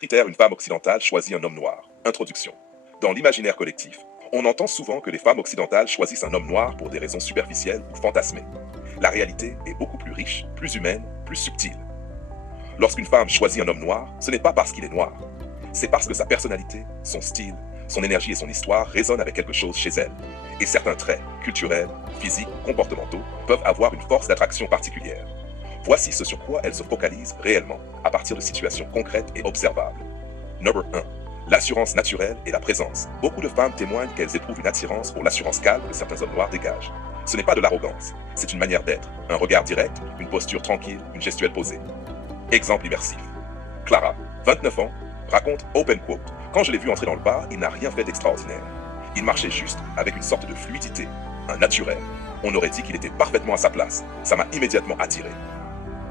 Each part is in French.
Critère, une femme occidentale choisit un homme noir. Introduction. Dans l'imaginaire collectif, on entend souvent que les femmes occidentales choisissent un homme noir pour des raisons superficielles ou fantasmées. La réalité est beaucoup plus riche, plus humaine, plus subtile. Lorsqu'une femme choisit un homme noir, ce n'est pas parce qu'il est noir. C'est parce que sa personnalité, son style, son énergie et son histoire résonnent avec quelque chose chez elle. Et certains traits, culturels, physiques, comportementaux, peuvent avoir une force d'attraction particulière. Voici ce sur quoi elle se focalise réellement, à partir de situations concrètes et observables. Number 1. L'assurance naturelle et la présence. Beaucoup de femmes témoignent qu'elles éprouvent une attirance pour l'assurance calme que certains hommes noirs dégagent. Ce n'est pas de l'arrogance, c'est une manière d'être, un regard direct, une posture tranquille, une gestuelle posée. Exemple immersif. Clara, 29 ans, raconte open quote. Quand je l'ai vu entrer dans le bar, il n'a rien fait d'extraordinaire. Il marchait juste avec une sorte de fluidité, un naturel. On aurait dit qu'il était parfaitement à sa place. Ça m'a immédiatement attiré.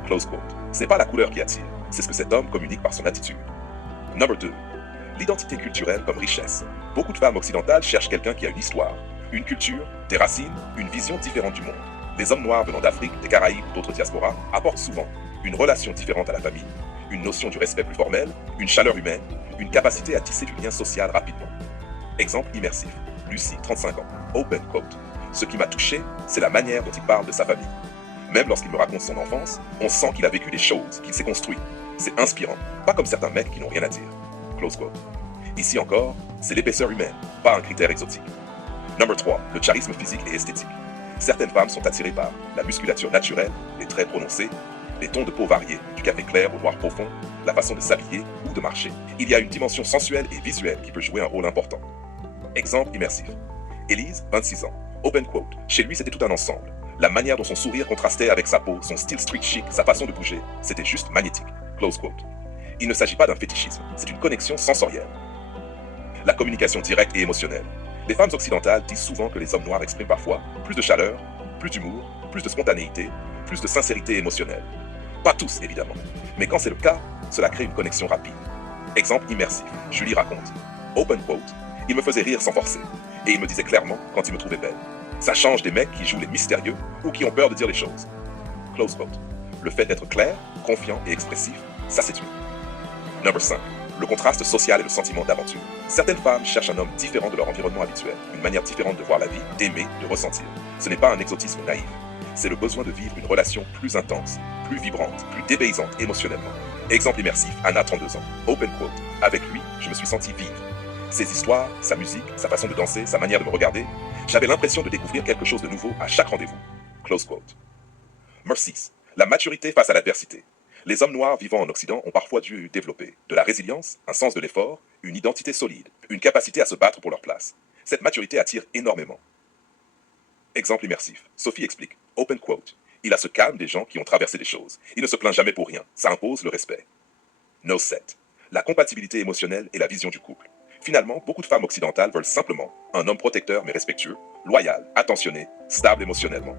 Close quote. C'est pas la couleur qui attire, c'est ce que cet homme communique par son attitude. Number 2. L'identité culturelle comme richesse. Beaucoup de femmes occidentales cherchent quelqu'un qui a une histoire, une culture, des racines, une vision différente du monde. Les hommes noirs venant d'Afrique, des Caraïbes ou d'autres diasporas apportent souvent une relation différente à la famille, une notion du respect plus formel, une chaleur humaine, une capacité à tisser du lien social rapidement. Exemple immersif. Lucie, 35 ans. Open quote. Ce qui m'a touché, c'est la manière dont il parle de sa famille. Même lorsqu'il me raconte son enfance, on sent qu'il a vécu des choses, qu'il s'est construit. C'est inspirant, pas comme certains mecs qui n'ont rien à dire. Close quote. Ici encore, c'est l'épaisseur humaine, pas un critère exotique. Number 3. Le charisme physique et esthétique. Certaines femmes sont attirées par la musculature naturelle, les traits prononcés, les tons de peau variés, du café clair au noir profond, la façon de s'habiller ou de marcher. Il y a une dimension sensuelle et visuelle qui peut jouer un rôle important. Exemple immersif. Élise, 26 ans. Open quote. Chez lui, c'était tout un ensemble. La manière dont son sourire contrastait avec sa peau, son style street chic, sa façon de bouger, c'était juste magnétique. Close quote. Il ne s'agit pas d'un fétichisme, c'est une connexion sensorielle. La communication directe et émotionnelle. Les femmes occidentales disent souvent que les hommes noirs expriment parfois plus de chaleur, plus d'humour, plus de spontanéité, plus de sincérité émotionnelle. Pas tous, évidemment, mais quand c'est le cas, cela crée une connexion rapide. Exemple immersif. Julie raconte. Open quote. Il me faisait rire sans forcer, et il me disait clairement quand il me trouvait belle. Ça change des mecs qui jouent les mystérieux ou qui ont peur de dire les choses. Close quote. Le fait d'être clair, confiant et expressif, ça séduit. Number 5. Le contraste social et le sentiment d'aventure. Certaines femmes cherchent un homme différent de leur environnement habituel, une manière différente de voir la vie, d'aimer, de ressentir. Ce n'est pas un exotisme naïf, c'est le besoin de vivre une relation plus intense, plus vibrante, plus dépaysante émotionnellement. Exemple immersif, Anna, 32 ans. Open quote. Avec lui, je me suis senti vivre. Ses histoires, sa musique, sa façon de danser, sa manière de me regarder, j'avais l'impression de découvrir quelque chose de nouveau à chaque rendez-vous. Close quote. Number 6. La maturité face à l'adversité. Les hommes noirs vivant en Occident ont parfois dû développer de la résilience, un sens de l'effort, une identité solide, une capacité à se battre pour leur place. Cette maturité attire énormément. Exemple immersif. Sophie explique. Open quote. Il a ce calme des gens qui ont traversé des choses. Il ne se plaint jamais pour rien. Ça impose le respect. No set. La compatibilité émotionnelle et la vision du couple. Finalement, beaucoup de femmes occidentales veulent simplement un homme protecteur mais respectueux, loyal, attentionné, stable émotionnellement.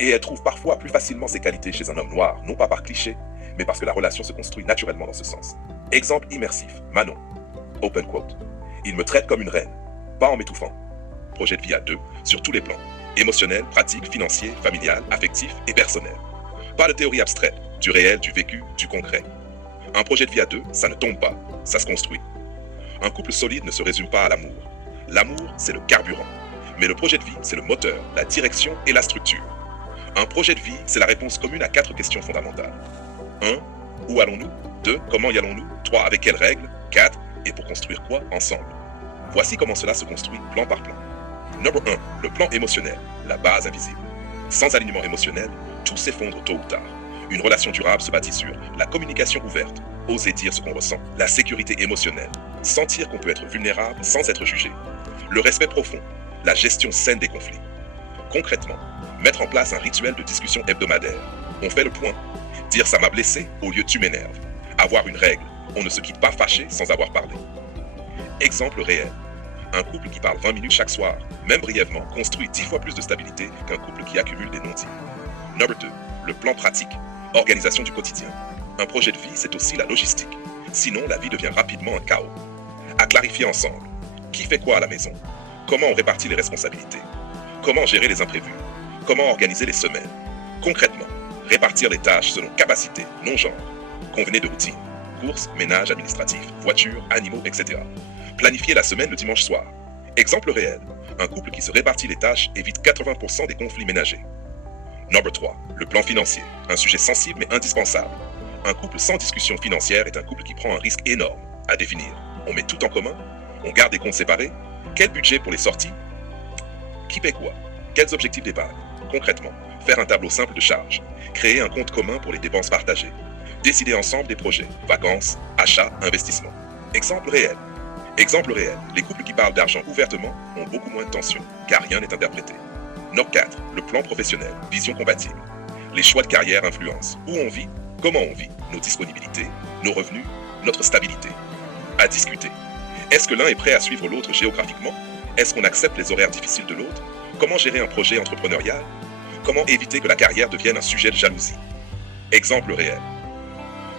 Et elles trouvent parfois plus facilement ces qualités chez un homme noir, non pas par cliché, mais parce que la relation se construit naturellement dans ce sens. Exemple immersif. Manon. Open quote. Il me traite comme une reine, pas en m'étouffant. Projet de vie à deux, sur tous les plans. Émotionnel, pratique, financier, familial, affectif et personnel. Pas de théorie abstraite, du réel, du vécu, du concret. Un projet de vie à deux, ça ne tombe pas, ça se construit. Un couple solide ne se résume pas à l'amour. L'amour, c'est le carburant. Mais le projet de vie, c'est le moteur, la direction et la structure. Un projet de vie, c'est la réponse commune à 4 questions fondamentales. 1. Où allons-nous? 2. Comment y allons-nous? 3. Avec quelles règles? 4. Et pour construire quoi ensemble? Voici comment cela se construit plan par plan. Number 1. Le plan émotionnel, la base invisible. Sans alignement émotionnel, tout s'effondre tôt ou tard. Une relation durable se bâtit sur la communication ouverte, oser dire ce qu'on ressent, la sécurité émotionnelle, sentir qu'on peut être vulnérable sans être jugé, le respect profond, la gestion saine des conflits. Concrètement, mettre en place un rituel de discussion hebdomadaire. On fait le point. Dire ça m'a blessé au lieu de tu m'énerves. Avoir une règle. On ne se quitte pas fâché sans avoir parlé. Exemple réel. Un couple qui parle 20 minutes chaque soir, même brièvement, construit 10 fois plus de stabilité qu'un couple qui accumule des non-dits. Number 2. Le plan pratique. Organisation du quotidien. Un projet de vie, c'est aussi la logistique. Sinon, la vie devient rapidement un chaos. À clarifier ensemble. Qui fait quoi à la maison? Comment on répartit les responsabilités? Comment gérer les imprévus? Comment organiser les semaines? Concrètement, répartir les tâches selon capacité, non genre. Convenez de routine. courses, ménage administratif, voitures, animaux, etc. Planifier la semaine le dimanche soir. Exemple réel. Un couple qui se répartit les tâches évite 80% des conflits ménagers. Number 3. Le plan financier. Un sujet sensible mais indispensable. Un couple sans discussion financière est un couple qui prend un risque énorme. À définir. On met tout en commun? On garde des comptes séparés? Quel budget pour les sorties? Qui paie quoi? Quels objectifs d'épargne? Concrètement, faire un tableau simple de charges. Créer un compte commun pour les dépenses partagées. Décider ensemble des projets, vacances, achats, investissements. Exemple réel. Exemple réel. Les couples qui parlent d'argent ouvertement ont beaucoup moins de tension, car rien n'est interprété. Note 4. Le plan professionnel. Vision compatible. Les choix de carrière influencent où on vit, comment on vit, nos disponibilités, nos revenus, notre stabilité. À discuter. Est-ce que l'un est prêt à suivre l'autre géographiquement? Est-ce qu'on accepte les horaires difficiles de l'autre? Comment gérer un projet entrepreneurial? Comment éviter que la carrière devienne un sujet de jalousie? Exemple réel.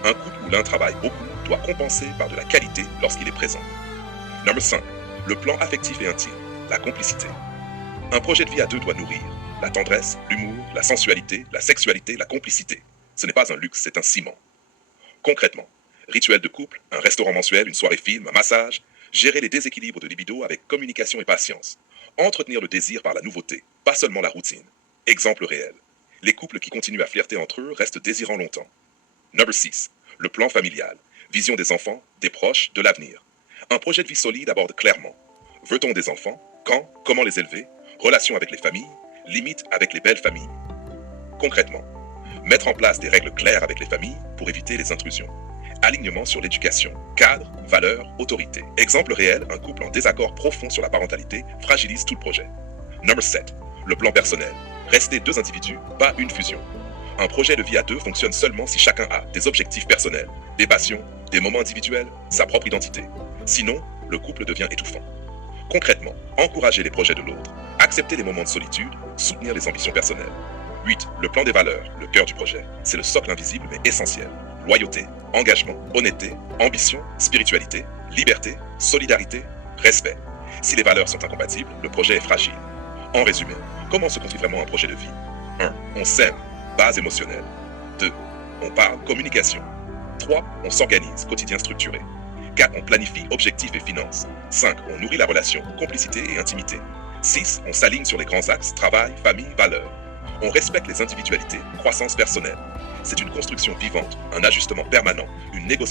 Un couple où l'un travaille beaucoup doit compenser par de la qualité lorsqu'il est présent. Number 5. Le plan affectif et intime. La complicité. Un projet de vie à deux doit nourrir la tendresse, l'humour, la sensualité, la sexualité, la complicité. Ce n'est pas un luxe, c'est un ciment. Concrètement, rituel de couple, un restaurant mensuel, une soirée film, un massage, gérer les déséquilibres de libido avec communication et patience. Entretenir le désir par la nouveauté, pas seulement la routine. Exemple réel. Les couples qui continuent à flirter entre eux restent désirants longtemps. Number 6. Le plan familial. Vision des enfants, des proches, de l'avenir. Un projet de vie solide aborde clairement. Veut-on des enfants? Quand? Comment les élever? Relations avec les familles? Limites avec les belles familles? Concrètement, mettre en place des règles claires avec les familles pour éviter les intrusions. Alignement sur l'éducation, cadre, valeurs, autorité. Exemple réel, un couple en désaccord profond sur la parentalité fragilise tout le projet. Number 7. Le plan personnel. Rester deux individus, pas une fusion. Un projet de vie à deux fonctionne seulement si chacun a des objectifs personnels, des passions, des moments individuels, sa propre identité. Sinon, le couple devient étouffant. Concrètement, encourager les projets de l'autre, accepter les moments de solitude, soutenir les ambitions personnelles. 8. Le plan des valeurs, le cœur du projet. C'est le socle invisible mais essentiel. Loyauté, engagement, honnêteté, ambition, spiritualité, liberté, solidarité, respect. Si les valeurs sont incompatibles, le projet est fragile. En résumé, comment se construit vraiment un projet de vie? 1. On s'aime, base émotionnelle. 2. On parle, communication. 3. On s'organise, quotidien structuré. 4. On planifie, objectifs et finances. 5. On nourrit la relation, complicité et intimité. 6. On s'aligne sur les grands axes, travail, famille, valeurs. On respecte les individualités, croissance personnelle. C'est une construction vivante, un ajustement permanent, une négociation.